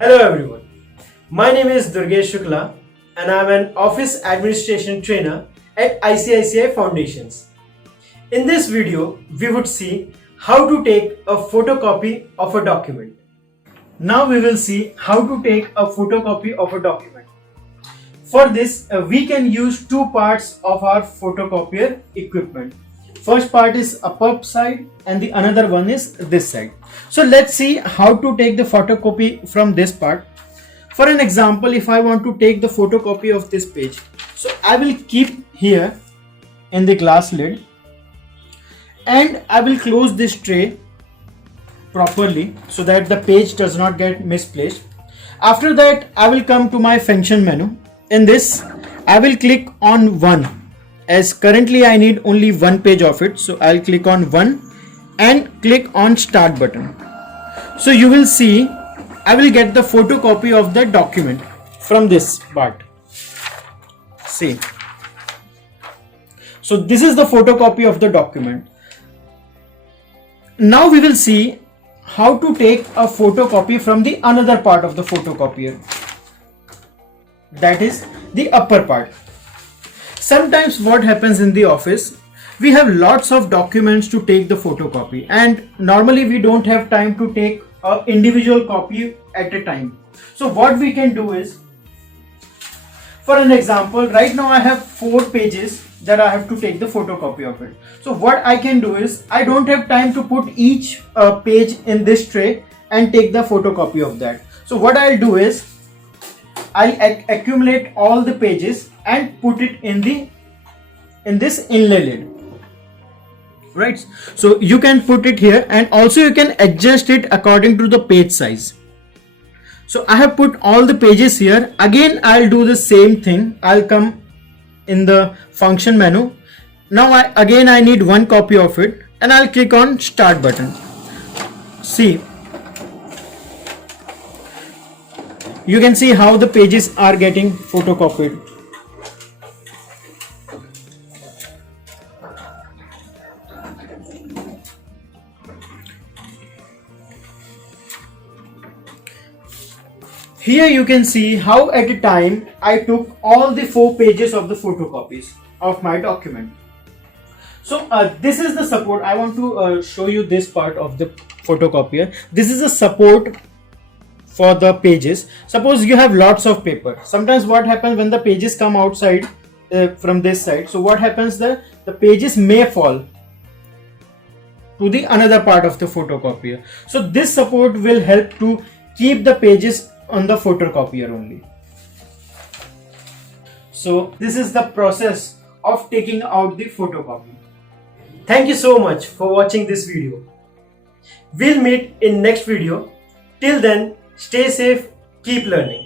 Hello everyone, my name is Durgesh Shukla and I am an office administration trainer at ICICI Foundations. In this video, we would see how to take a photocopy of a document. Now we will see how to take a photocopy of a document. For this, we can use two parts of our photocopier equipment. First part is upper side and the another one is this side. So let's see how to take the photocopy from this part. For an example, if I want to take the photocopy of this page, so I will keep here in the glass lid and I will close this tray properly so that the page does not get misplaced. After that, I will come to my function menu. In this, I will click on 1. As currently I need only one page of it, so I'll click on 1 and click on start button. So you will see I will get the photocopy of the document from this part. See, so this is the photocopy of the document. Now we will see how to take a photocopy from the another part of the photocopier, that is the upper part. Sometimes what happens in the office, we have lots of documents to take the photocopy and normally we don't have time to take an individual copy at a time. So what we can do is, for an example, right now I have 4 pages that I have to take the photocopy of it. So what I can do is, I don't have time to put each page in this tray and take the photocopy of that. So what I'll do is, I'll accumulate all the pages and put it in this inlay lid, right? So you can put it here and also you can adjust it according to the page size. So I have put all the pages here. Again, I'll do the same thing. I'll come in the function menu. Now I need one copy of it and I'll click on start button. See, you can see how the pages are getting photocopied. Here you can see how at a time I took all the 4 pages of the photocopies of my document. So this is the support. I want to show you this part of the photocopier. This is a support for the pages. Suppose you have lots of paper. Sometimes what happens when the pages come outside from this side, so what happens, the pages may fall to the another part of the photocopier. So this support will help to keep the pages on the photocopier only. So this is the process of taking out the photocopy. Thank you so much for watching this video. We'll meet in next video. Till then, stay safe, keep learning.